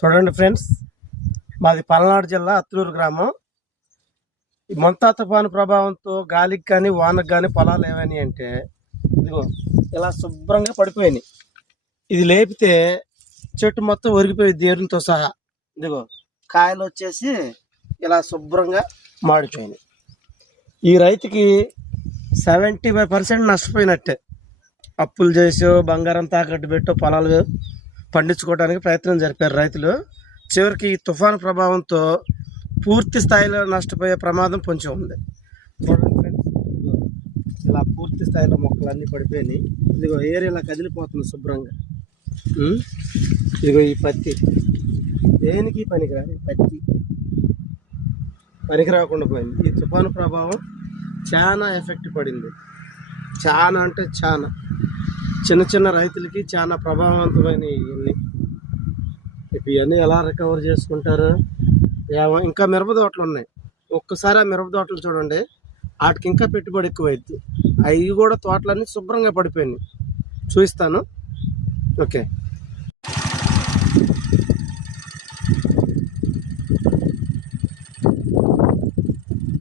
చూడండి ఫ్రెండ్స్, మాది పల్నాడు జిల్లా అత్లూరు గ్రామం. ఈ మొంతా తుఫాను ప్రభావంతో గాలికి కానీ వానకు కానీ పొలాలు ఏమని అంటే ఇదిగో ఇలా శుభ్రంగా పడిపోయినాయి. ఇది లేపితే చెట్టు మొత్తం ఒరిగిపోయింది ఏరుతో సహా. ఇదిగో కాయలు వచ్చేసి ఇలా శుభ్రంగా మాడిపోయినాయి. ఈ రైతుకి 75% నష్టపోయినట్టే. అప్పులు చేసో బంగారం తాకట్టు పెట్టో పొలాలు పండించుకోవడానికి ప్రయత్నం జరిపారు రైతులు. చివరికి ఈ తుఫాను ప్రభావంతో పూర్తి స్థాయిలో నష్టపోయే ప్రమాదం కొంచెం ఉంది. చూడండి ఫ్రెండ్స్, ఇలా పూర్తి స్థాయిలో మొక్కలన్నీ పడిపోయినాయి. ఇదిగో ఏరియా కదిలిపోతుంది శుభ్రంగా. ఇదిగో ఈ పత్తి దేనికి పనికిరాదు, పత్తి పనికి రాకుండా పోయింది. ఈ తుఫాను ప్రభావం చాలా ఎఫెక్ట్ పడింది. చాలా అంటే చాలా చిన్న చిన్న రైతులకి చాలా ప్రభావవంతమైన ఇవన్నీ. ఇప్పుడు ఇవన్నీ ఎలా రికవర్ చేసుకుంటారు? ఇంకా మిరప తోటలు ఉన్నాయి. ఒక్కసారి ఆ మిరప తోటలు చూడండి, వాటికి ఇంకా పెట్టుబడి ఎక్కువైద్ది. అవి కూడా తోటలన్నీ శుభ్రంగా పడిపోయినాయి. చూపిస్తాను. ఓకే.